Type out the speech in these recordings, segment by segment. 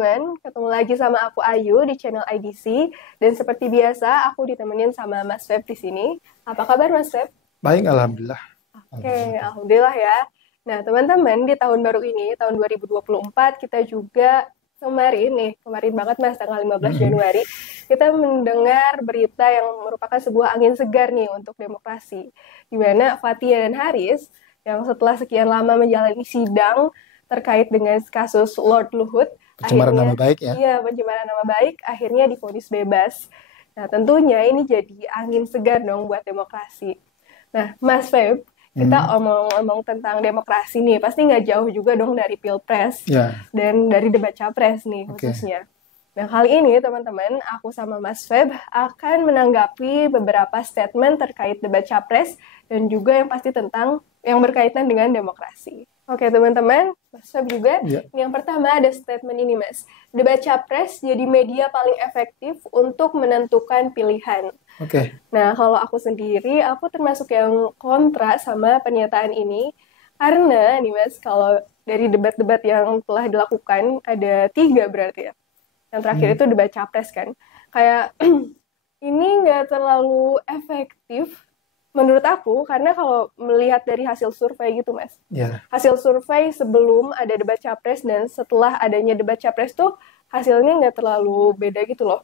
teman-teman, ketemu lagi sama aku Ayu di channel IDC. Dan seperti biasa, aku ditemenin sama Mas Feb di sini. Apa kabar Mas Feb? Baik, alhamdulillah. Oke, alhamdulillah ya. Nah, teman-teman, di tahun baru ini, tahun 2024, kita juga kemarin banget Mas, tanggal 15 Januari, kita mendengar berita yang merupakan sebuah angin segar nih untuk demokrasi. Di mana Fathia dan Haris, yang setelah sekian lama menjalani sidang terkait dengan kasus Lord Luhut, Pencemaran akhirnya, nama baik ya. iya, pencemaran nama baik, akhirnya divonis bebas. Nah, tentunya ini jadi angin segar dong buat demokrasi. Nah, Mas Feb, kita omong-omong tentang demokrasi nih, pasti nggak jauh juga dong dari Pilpres Ya, dan dari debat Capres nih Oke. khususnya. Nah, kali ini teman-teman, aku sama Mas Feb akan menanggapi beberapa statement terkait debat Capres dan juga yang pasti tentang yang berkaitan dengan demokrasi. Oke teman-teman, Mas Feb juga. Ya. Yang pertama ada statement ini Mas. Debat Capres jadi media paling efektif untuk menentukan pilihan. oke. Nah, kalau aku sendiri, aku termasuk yang kontra sama pernyataan ini. Karena nih Mas, kalau dari debat-debat yang telah dilakukan, ada 3 berarti ya. Yang terakhir itu debat Capres kan. Kayak ini nggak terlalu efektif menurut aku, karena kalau melihat dari hasil survei gitu Mas. Ya, Hasil survei sebelum ada debat Capres dan setelah adanya debat Capres tuh hasilnya nggak terlalu beda gitu loh.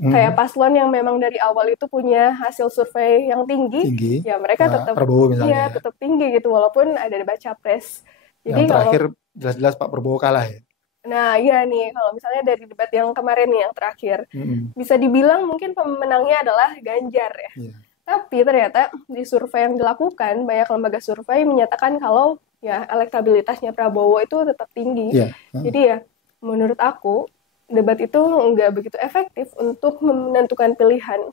Kayak paslon yang memang dari awal itu punya hasil survei yang tinggi, tinggi. ya mereka tetap Prabowo misalnya. iya, tetap tinggi gitu walaupun ada debat Capres. Jadi Yang kalau terakhir jelas-jelas Pak Prabowo kalah ya. nah iya nih, kalau misalnya dari debat yang kemarin nih yang terakhir, bisa dibilang mungkin pemenangnya adalah Ganjar ya. Iya. Tapi ternyata di survei yang dilakukan, banyak lembaga survei menyatakan kalau ya elektabilitasnya Prabowo itu tetap tinggi. Iya. Jadi ya menurut aku debat itu nggak begitu efektif untuk menentukan pilihan.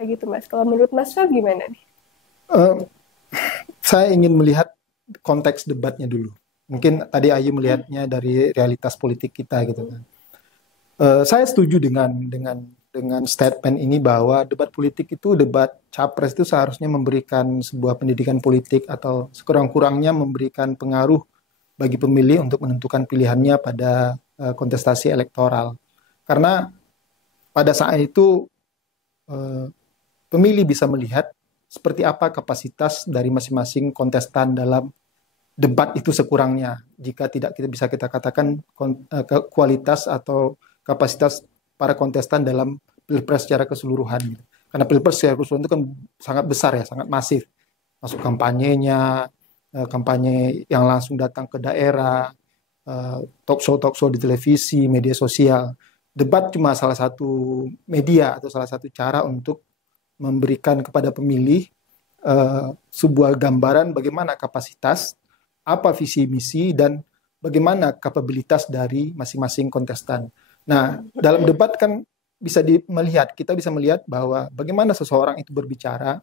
Kayak gitu Mas. Kalau menurut Mas Fab gimana nih? Saya ingin melihat konteks debatnya dulu. Mungkin tadi Ayu melihatnya dari realitas politik kita gitu kan. Saya setuju dengan statement ini bahwa debat politik itu, debat capres itu seharusnya memberikan sebuah pendidikan politik atau sekurang-kurangnya memberikan pengaruh bagi pemilih untuk menentukan pilihannya pada kontestasi elektoral. Karena pada saat itu pemilih bisa melihat seperti apa kapasitas dari masing-masing kontestan dalam debat itu sekurangnya. Jika tidak kita katakan kualitas atau kapasitas para kontestan dalam pilpres secara keseluruhan. Karena pilpres secara keseluruhan itu kan sangat besar ya, sangat masif. Masuk kampanyenya, kampanye yang langsung datang ke daerah, talk show di televisi, media sosial. Debat cuma salah satu media atau salah satu cara untuk memberikan kepada pemilih sebuah gambaran bagaimana kapasitas, apa visi misi, dan bagaimana kapabilitas dari masing-masing kontestan. Nah, dalam debat kan kita bisa melihat bahwa bagaimana seseorang itu berbicara,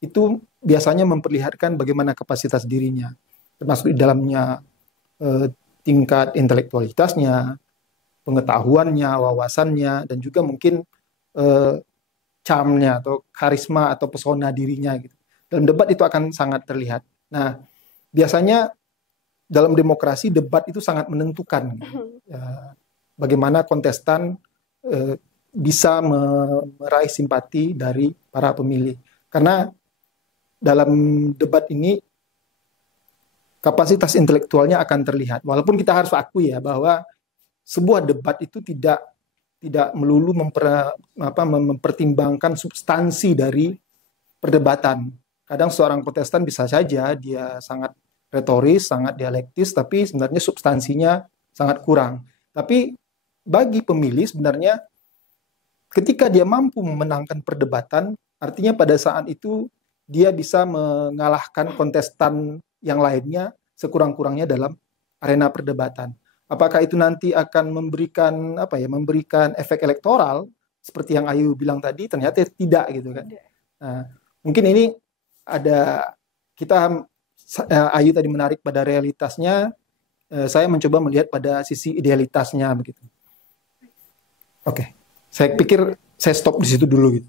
itu biasanya memperlihatkan bagaimana kapasitas dirinya, termasuk di dalamnya tingkat intelektualitasnya, pengetahuannya, wawasannya, dan juga mungkin charmnya atau karisma atau pesona dirinya gitu. Dalam debat itu akan sangat terlihat. Nah, biasanya dalam demokrasi debat itu sangat menentukan bagaimana kontestan bisa meraih simpati dari para pemilih. Karena dalam debat ini kapasitas intelektualnya akan terlihat. Walaupun kita harus akui ya bahwa sebuah debat itu tidak melulu mempertimbangkan substansi dari perdebatan. Kadang seorang kontestan bisa saja dia sangat retoris, sangat dialektis, tapi sebenarnya substansinya sangat kurang. Tapi bagi pemilih sebenarnya ketika dia mampu memenangkan perdebatan, artinya pada saat itu dia bisa mengalahkan kontestan yang lainnya sekurang-kurangnya dalam arena perdebatan. Apakah itu nanti akan memberikan efek elektoral seperti yang Ayu bilang tadi? Ternyata tidak gitu kan. Nah, mungkin ini ada Ayu tadi menarik pada realitasnya, saya mencoba melihat pada sisi idealitasnya begitu. Oke. Saya pikir saya stop di situ dulu gitu.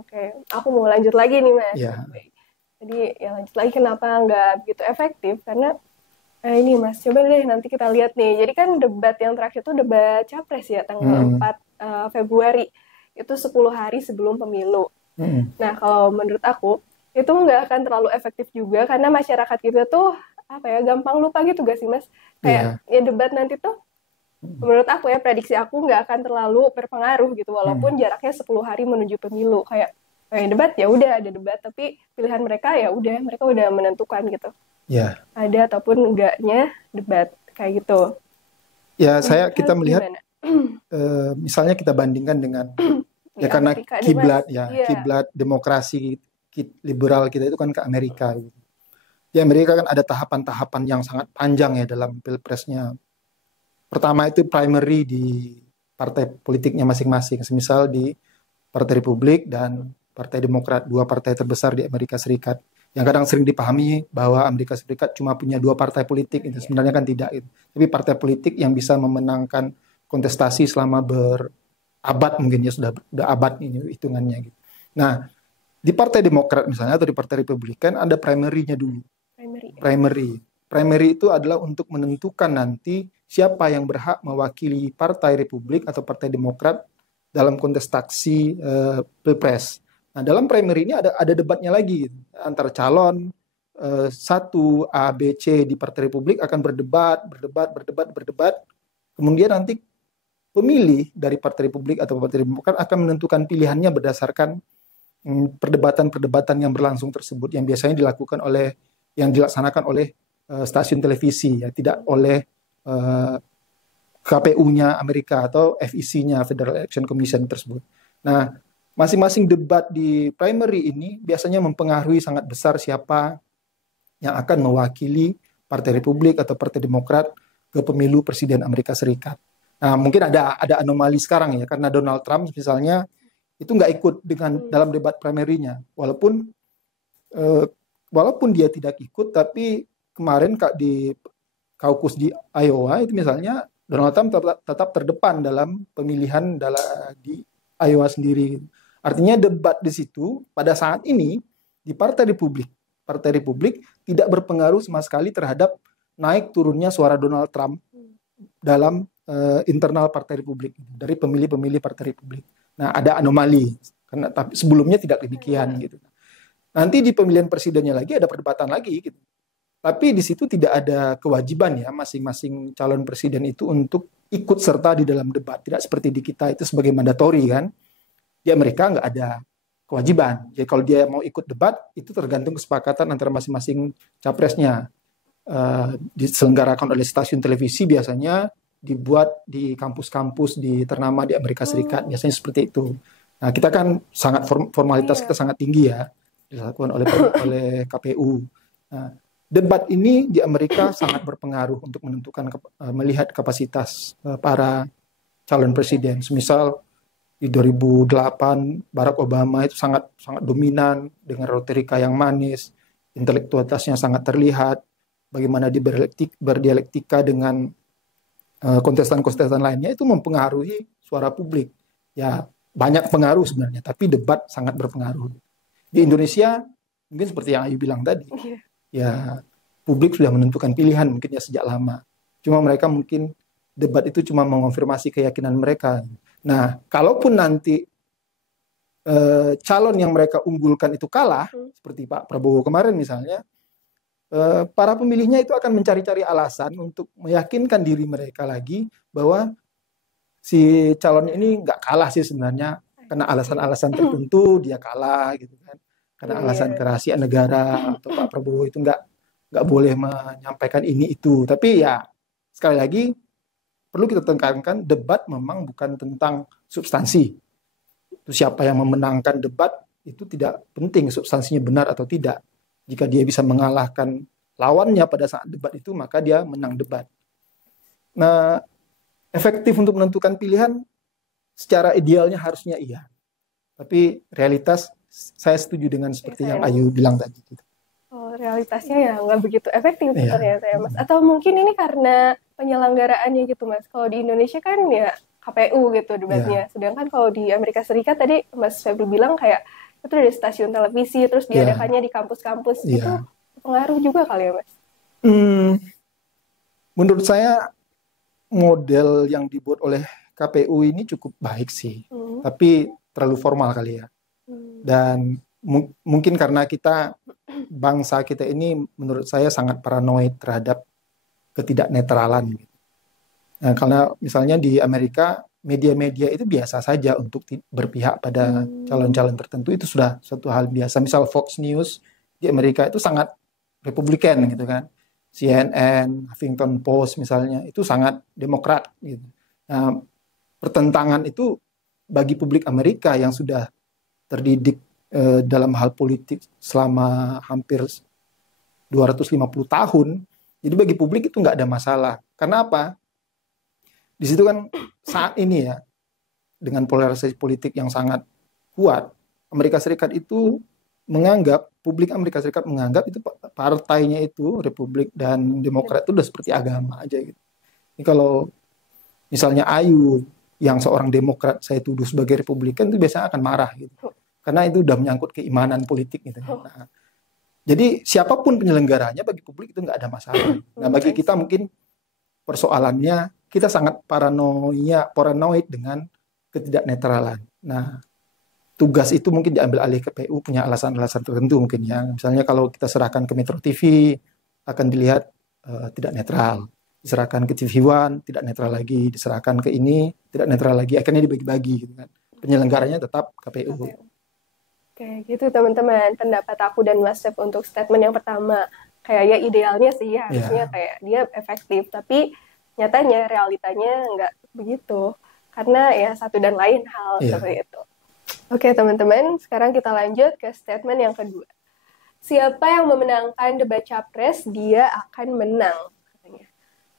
Oke. Aku mau lanjut lagi nih Mas. Ya. Jadi ya lanjut lagi, kenapa nggak begitu efektif? Karena Ini Mas, coba deh nanti kita lihat nih. Jadi kan debat yang terakhir itu debat Capres ya, tanggal 4 Februari. Itu 10 hari sebelum pemilu. Nah, kalau menurut aku, itu nggak akan terlalu efektif juga, karena masyarakat kita tuh, apa ya, gampang lupa gitu gak sih Mas? Kayak, Iya. ya debat nanti tuh, menurut aku ya, prediksi aku nggak akan terlalu berpengaruh gitu, walaupun jaraknya 10 hari menuju pemilu. Kayak debat ya udah ada debat, tapi pilihan mereka ya udah, mereka udah menentukan gitu. Ya. Ada ataupun enggaknya debat kayak gitu. Ya, kita Kan melihat gimana misalnya kita bandingkan dengan di ya karena Amerika nih Mas? Iya, kiblat demokrasi liberal kita itu kan ke Amerika gitu. Di Amerika kan ada tahapan-tahapan yang sangat panjang ya dalam pilpresnya. Pertama itu primary di partai politiknya masing-masing. Semisal di Partai Republik dan Partai Demokrat, dua partai terbesar di Amerika Serikat. Yang kadang sering dipahami bahwa Amerika Serikat cuma punya dua partai politik, itu sebenarnya kan tidak. Itu. Tapi partai politik yang bisa memenangkan kontestasi selama berabad mungkin ya sudah abad ini hitungannya. Gitu. Nah, di Partai Demokrat misalnya atau di Partai Republikan ada primary-nya dulu. Primary. Primary itu adalah untuk menentukan nanti siapa yang berhak mewakili Partai Republik atau Partai Demokrat dalam kontestasi pilpres. Nah, dalam primary ini ada debatnya lagi antara calon satu A, B, C di Partai Republik akan berdebat. Kemudian nanti pemilih dari Partai Republik atau Partai Demokrat akan menentukan pilihannya berdasarkan perdebatan-perdebatan yang berlangsung tersebut yang biasanya dilaksanakan oleh stasiun televisi ya, tidak oleh KPU-nya Amerika atau FEC-nya Federal Election Commission tersebut. Nah, masing-masing debat di primary ini biasanya mempengaruhi sangat besar siapa yang akan mewakili Partai Republik atau Partai Demokrat ke pemilu Presiden Amerika Serikat. Nah, mungkin ada anomali sekarang ya, karena Donald Trump misalnya itu nggak ikut dalam debat primary-nya, walaupun dia tidak ikut, tapi kemarin di caucus di Iowa itu misalnya Donald Trump tetap terdepan dalam pemilihan di Iowa sendiri. Artinya debat di situ pada saat ini di Partai Republik tidak berpengaruh sama sekali terhadap naik turunnya suara Donald Trump dalam internal Partai Republik dari pemilih-pemilih Partai Republik. Nah, ada anomali karena tapi sebelumnya tidak demikian gitu. Nanti di pemilihan presidennya lagi ada perdebatan lagi gitu. Tapi di situ tidak ada kewajiban ya masing-masing calon presiden itu untuk ikut serta di dalam debat. Tidak seperti di kita itu sebagai mandatori kan. Di Amerika nggak ada kewajiban. Jadi kalau dia mau ikut debat itu tergantung kesepakatan antara masing-masing capresnya. Diselenggarakan oleh stasiun televisi biasanya dibuat di kampus-kampus ternama di Amerika Serikat. Biasanya seperti itu. Nah, kita kan sangat formalitas kita sangat tinggi ya. Dilakukan oleh KPU. Nah, debat ini di Amerika sangat berpengaruh untuk menentukan melihat kapasitas para calon presiden. Semisal di 2008 Barack Obama itu sangat dominan dengan retorika yang manis, intelektualitasnya sangat terlihat, bagaimana dia berdialektika dengan kontestan-kontestan lainnya itu mempengaruhi suara publik. Ya, banyak pengaruh sebenarnya, tapi debat sangat berpengaruh. Di Indonesia mungkin seperti yang Ayu bilang tadi. Ya, publik sudah menentukan pilihan mungkin ya sejak lama. Cuma mereka mungkin debat itu cuma mengonfirmasi keyakinan mereka. Nah, kalaupun nanti calon yang mereka unggulkan itu kalah, seperti Pak Prabowo kemarin misalnya, para pemilihnya itu akan mencari-cari alasan untuk meyakinkan diri mereka lagi bahwa si calon ini nggak kalah sih sebenarnya, karena alasan-alasan tertentu dia kalah gitu kan. Karena alasan kerahasiaan negara atau Pak Prabowo itu nggak boleh menyampaikan ini itu. Tapi ya sekali lagi perlu kita tekankan debat memang bukan tentang substansi. Itu siapa yang memenangkan debat itu tidak penting substansinya benar atau tidak. Jika dia bisa mengalahkan lawannya pada saat debat itu maka dia menang debat. Nah, efektif untuk menentukan pilihan secara idealnya harusnya iya. Tapi realitas saya setuju dengan seperti yang Ayu bilang tadi. Oh, realitasnya ya nggak begitu efektif ternyata ya Mas. Atau mungkin ini karena penyelenggaraannya gitu Mas. Kalau di Indonesia kan ya KPU gitu debatnya. Sedangkan kalau di Amerika Serikat tadi Mas Febri bilang kayak itu dari stasiun televisi terus diadakannya di kampus-kampus. Itu pengaruh juga kali ya Mas? Menurut saya model yang dibuat oleh KPU ini cukup baik sih, tapi terlalu formal kali ya. Dan mungkin karena bangsa kita ini menurut saya sangat paranoid terhadap ketidaknetralan. Nah, karena misalnya di Amerika media-media itu biasa saja untuk berpihak pada calon-calon tertentu, itu sudah suatu hal biasa. Misal Fox News di Amerika itu sangat Republikan gitu kan. CNN, Huffington Post misalnya itu sangat Demokrat gitu. Nah, pertentangan itu bagi publik Amerika yang sudah terdidik dalam hal politik selama hampir 250 tahun, jadi bagi publik itu nggak ada masalah. Karena apa? Di situ kan saat ini ya, dengan polarisasi politik yang sangat kuat, Amerika Serikat itu publik Amerika Serikat menganggap itu partainya itu, Republik dan Demokrat itu udah seperti agama aja gitu. Ini kalau misalnya Ayu yang seorang Demokrat saya tuduh sebagai Republikan, itu biasanya akan marah gitu. Karena itu udah menyangkut keimanan politik gitu. Nah, jadi siapapun penyelenggaranya bagi publik itu nggak ada masalah. Nah, bagi kita mungkin persoalannya kita sangat paranoid dengan ketidaknetralan. Nah, tugas itu mungkin diambil alih KPU punya alasan-alasan tertentu mungkin ya. Misalnya kalau kita serahkan ke Metro TV akan dilihat tidak netral. Diserahkan ke TV One tidak netral lagi. Diserahkan ke ini tidak netral lagi. Akhirnya dibagi-bagi gitu kan. Penyelenggaranya tetap KPU. Oke, gitu teman-teman. Pendapat aku dan Mas Sef untuk statement yang pertama. Kayak ya idealnya sih harusnya kayak dia efektif. Tapi nyatanya realitanya nggak begitu. Karena ya satu dan lain hal seperti itu. Oke teman-teman, sekarang kita lanjut ke statement yang kedua. Siapa yang memenangkan debat capres, dia akan menang. Katanya.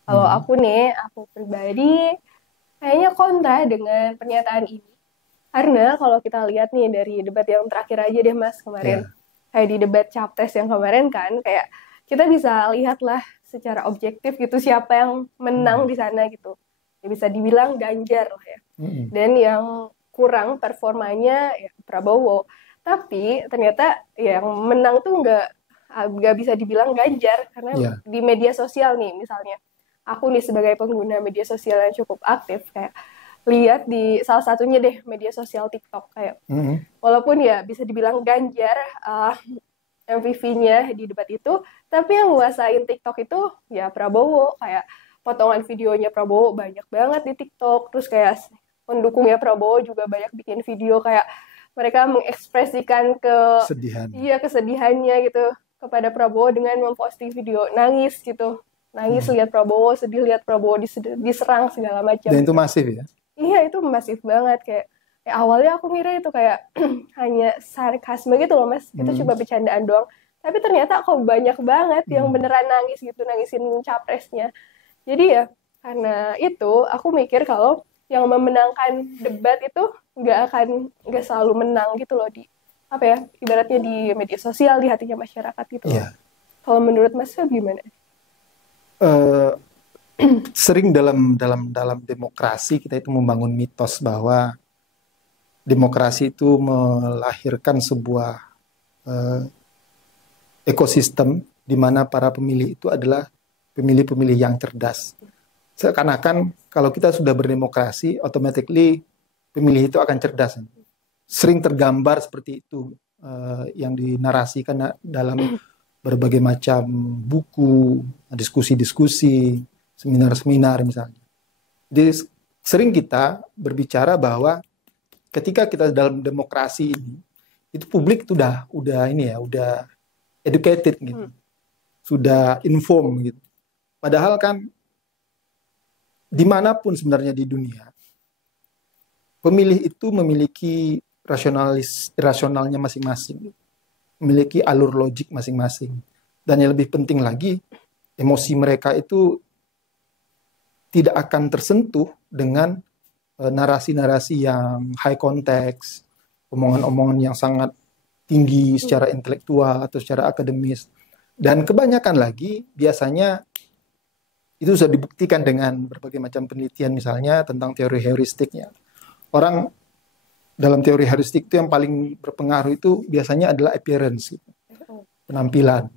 Kalau aku pribadi, kayaknya kontra dengan pernyataan ini. Karena kalau kita lihat nih dari debat yang terakhir aja deh Mas kemarin. Kayak di debat capres yang kemarin kan, kayak kita bisa lihatlah secara objektif gitu siapa yang menang di sana gitu. Ya bisa dibilang Ganjar lah ya. Dan yang kurang performanya ya Prabowo. Tapi ternyata yang menang tuh nggak bisa dibilang Ganjar. Karena di media sosial nih misalnya. Aku nih sebagai pengguna media sosial yang cukup aktif kayak lihat di salah satunya deh media sosial TikTok kayak walaupun ya bisa dibilang Ganjar MVP-nya di debat itu, tapi yang nguasain TikTok itu ya Prabowo. Kayak potongan videonya Prabowo banyak banget di TikTok, terus kayak pendukungnya Prabowo juga banyak bikin video kayak mereka mengekspresikan kesedihannya gitu kepada Prabowo dengan memposting video nangis gitu, lihat Prabowo, sedih lihat Prabowo diserang segala macam. Dan itu masif ya? Iya, itu masif banget kayak awalnya aku ngira itu kayak hanya sarkasme gitu loh Mas, itu cuma bercandaan doang. Tapi ternyata kok banyak banget yang beneran nangis gitu, nangisin capresnya. Jadi ya karena itu aku mikir kalau yang memenangkan debat itu nggak selalu menang gitu loh di ibaratnya di media sosial, di hatinya masyarakat gitu. Kalau menurut Mas gimana? Sering dalam demokrasi kita itu membangun mitos bahwa demokrasi itu melahirkan sebuah ekosistem di mana para pemilih itu adalah pemilih-pemilih yang cerdas. Seakan-akan kalau kita sudah berdemokrasi, automatically pemilih itu akan cerdas. Sering tergambar seperti itu yang dinarasikan dalam berbagai macam buku, diskusi-diskusi, seminar-seminar misalnya. Jadi sering kita berbicara bahwa ketika kita dalam demokrasi ini, itu publik itu udah educated gitu, sudah inform gitu. Padahal kan dimanapun sebenarnya di dunia, pemilih itu memiliki rasionalnya masing-masing, memiliki alur logik masing-masing, dan yang lebih penting lagi, emosi mereka itu tidak akan tersentuh dengan narasi-narasi yang high context, omongan-omongan yang sangat tinggi secara intelektual atau secara akademis. Dan kebanyakan lagi biasanya itu sudah dibuktikan dengan berbagai macam penelitian misalnya tentang teori heuristiknya. Orang dalam teori heuristik itu yang paling berpengaruh itu biasanya adalah appearance, gitu. Penampilan.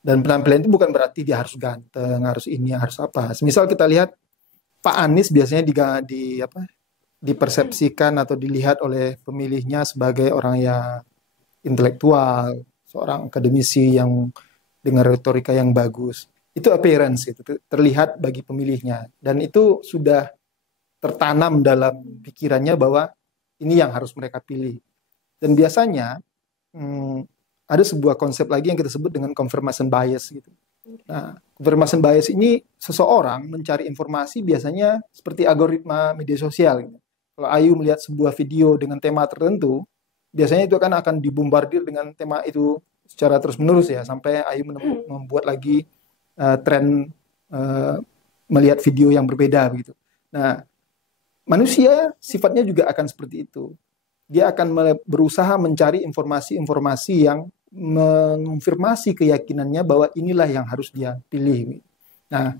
Dan penampilan itu bukan berarti dia harus ganteng, harus ini, harus apa. Misal kita lihat Pak Anies biasanya dipersepsikan atau dilihat oleh pemilihnya sebagai orang yang intelektual, seorang akademisi yang dengan retorika yang bagus. Itu appearance, itu terlihat bagi pemilihnya. Dan itu sudah tertanam dalam pikirannya bahwa ini yang harus mereka pilih. Dan biasanya ada sebuah konsep lagi yang kita sebut dengan confirmation bias gitu. Nah, confirmation bias ini seseorang mencari informasi biasanya seperti algoritma media sosial gitu. Kalau Ayu melihat sebuah video dengan tema tertentu, biasanya itu akan dibombardir dengan tema itu secara terus-menerus ya, sampai Ayu membuat lagi tren melihat video yang berbeda begitu. Nah, manusia sifatnya juga akan seperti itu. Dia akan berusaha mencari informasi-informasi yang mengonfirmasi keyakinannya bahwa inilah yang harus dia pilih. Nah,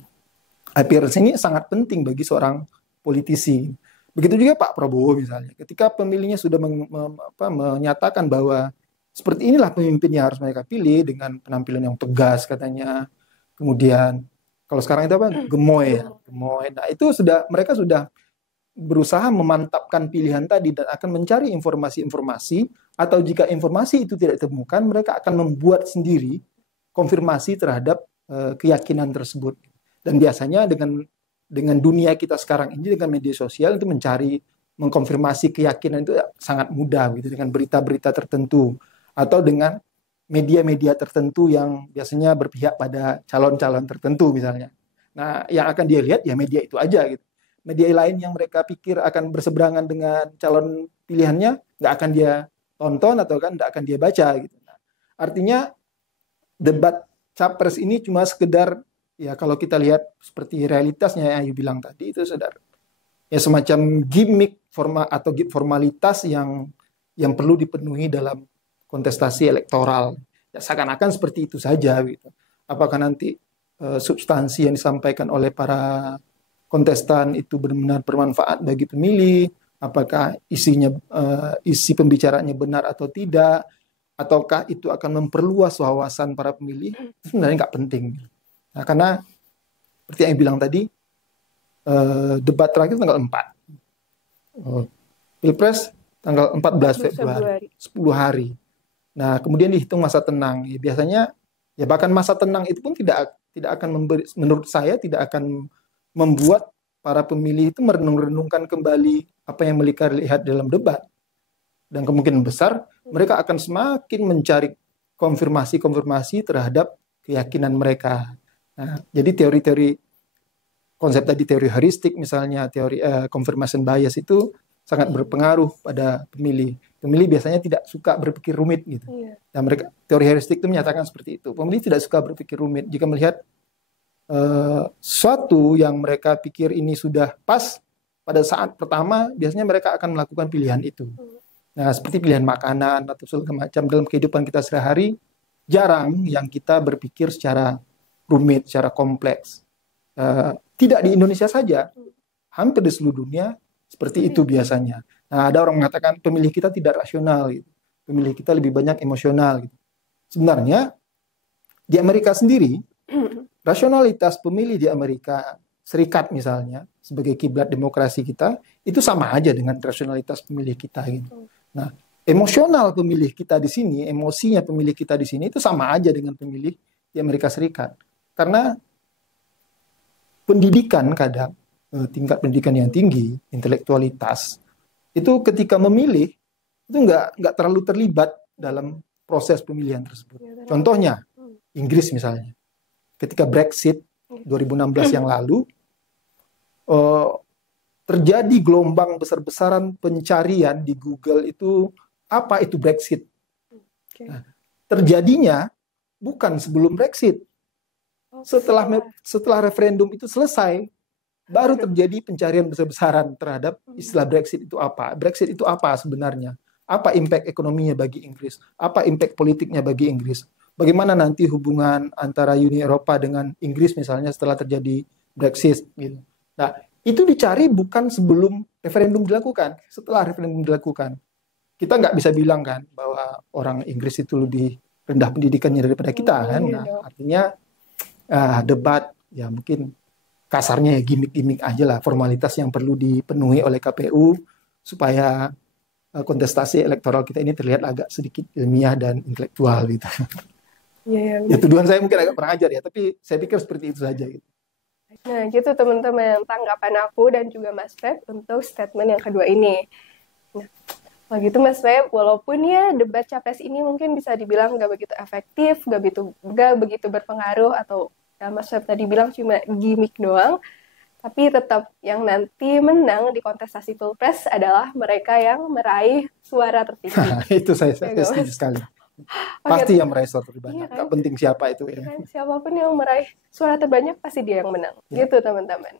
appearance ini sangat penting bagi seorang politisi. Begitu juga Pak Prabowo misalnya. Ketika pemilihnya sudah menyatakan bahwa seperti inilah pemimpin yang harus mereka pilih dengan penampilan yang tegas katanya. Kemudian kalau sekarang itu apa? Gemoy. Nah, itu mereka sudah berusaha memantapkan pilihan tadi dan akan mencari informasi-informasi, atau jika informasi itu tidak ditemukan, mereka akan membuat sendiri konfirmasi terhadap keyakinan tersebut. Dan biasanya dengan dunia kita sekarang ini, dengan media sosial, itu mengkonfirmasi keyakinan itu sangat mudah gitu, dengan berita-berita tertentu atau dengan media-media tertentu yang biasanya berpihak pada calon-calon tertentu misalnya. Nah, yang akan dia lihat ya media itu aja gitu. Media lain yang mereka pikir akan berseberangan dengan calon pilihannya nggak akan dia tonton atau nggak akan dia baca gitu. Nah, artinya debat capres ini cuma sekedar ya, kalau kita lihat seperti realitasnya yang Ayu bilang tadi, itu saudara ya semacam gimmick atau formalitas yang perlu dipenuhi dalam kontestasi elektoral. Ya seakan-akan seperti itu saja gitu. Apakah nanti substansi yang disampaikan oleh para kontestan itu benar-benar bermanfaat bagi pemilih, apakah isi pembicaraannya benar atau tidak, ataukah itu akan memperluas wawasan para pemilih, itu sebenarnya nggak penting. Nah, karena seperti yang bilang tadi, debat terakhir tanggal 4. Pilpres tanggal 14 Februari, 10 hari. Nah, kemudian dihitung masa tenang. Ya, biasanya, ya bahkan masa tenang itu pun tidak akan menurut saya tidak akan membuat para pemilih itu merenung-renungkan kembali apa yang mereka lihat dalam debat. Dan kemungkinan besar mereka akan semakin mencari konfirmasi terhadap keyakinan mereka. Nah, jadi konsep tadi teori heuristik misalnya, teori confirmation bias itu sangat berpengaruh pada pemilih. Pemilih biasanya tidak suka berpikir rumit gitu. Dan teori heuristik itu menyatakan seperti itu. Pemilih tidak suka berpikir rumit. Jika melihat suatu yang mereka pikir ini sudah pas pada saat pertama, biasanya mereka akan melakukan pilihan itu. Nah, seperti pilihan makanan atau segala macam dalam kehidupan kita sehari-hari, jarang yang kita berpikir secara rumit, secara kompleks. Tidak di Indonesia saja, hampir di seluruh dunia seperti itu biasanya. Nah, ada orang mengatakan pemilih kita tidak rasional, gitu. Pemilih kita lebih banyak emosional. Gitu. Sebenarnya di Amerika sendiri, rasionalitas pemilih di Amerika Serikat misalnya sebagai kiblat demokrasi kita itu sama aja dengan rasionalitas pemilih kita gitu. Nah, emosional pemilih kita di sini, emosinya pemilih kita di sini itu sama aja dengan pemilih di Amerika Serikat. Karena pendidikan kadang tingkat pendidikan yang tinggi, intelektualitas itu ketika memilih itu nggak terlalu terlibat dalam proses pemilihan tersebut. Contohnya Inggris misalnya. Ketika Brexit 2016 yang lalu, terjadi gelombang besar-besaran pencarian di Google itu, apa itu Brexit? Nah, terjadinya bukan sebelum Brexit. Setelah referendum itu selesai, baru terjadi pencarian besar-besaran terhadap istilah Brexit itu apa. Brexit itu apa sebenarnya? Apa impact ekonominya bagi Inggris? Apa impact politiknya bagi Inggris? Bagaimana nanti hubungan antara Uni Eropa dengan Inggris misalnya setelah terjadi Brexit gitu. Nah, itu dicari bukan sebelum referendum dilakukan, setelah referendum dilakukan. Kita nggak bisa bilang kan bahwa orang Inggris itu lebih rendah pendidikannya daripada kita kan. Nah, Gitu. artinya debat ya mungkin kasarnya ya gimmick-gimmick aja lah, formalitas yang perlu dipenuhi oleh KPU supaya kontestasi elektoral kita ini terlihat agak sedikit ilmiah dan intelektual gitu. Iya, Ya tuduhan saya mungkin agak kurang ajar ya, tapi saya pikir seperti itu saja gitu. Nah, gitu teman-teman tanggapan aku dan juga Mas Feb untuk statement yang kedua ini. Nah, kalau gitu Mas Feb, walaupun ya debat capres ini mungkin bisa dibilang nggak begitu efektif, nggak begitu berpengaruh, atau ya Mas Feb tadi bilang cuma gimmick doang, tapi tetap yang nanti menang di kontestasi Pilpres adalah mereka yang meraih suara tertinggi. Itu saya Ya nggak, setuju Mas? sekali. Oke, Pasti yang meraih suara iya terbanyak. kan? Nggak penting siapa itu ya. Kan siapapun yang meraih suara terbanyak pasti dia yang menang. Ya. Gitu teman-teman.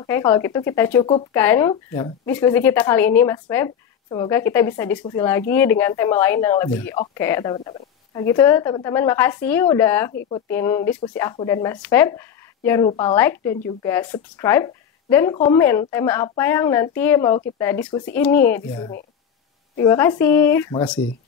Oke, kalau gitu kita cukupkan Ya. diskusi kita kali ini Mas Feb. Semoga kita bisa diskusi lagi dengan tema lain yang lebih oke teman-teman. Kalau gitu teman-teman makasih udah ikutin diskusi aku dan Mas Feb. Jangan lupa like dan juga subscribe dan komen tema apa yang nanti mau kita diskusi ini di sini. Terima kasih. Terima kasih.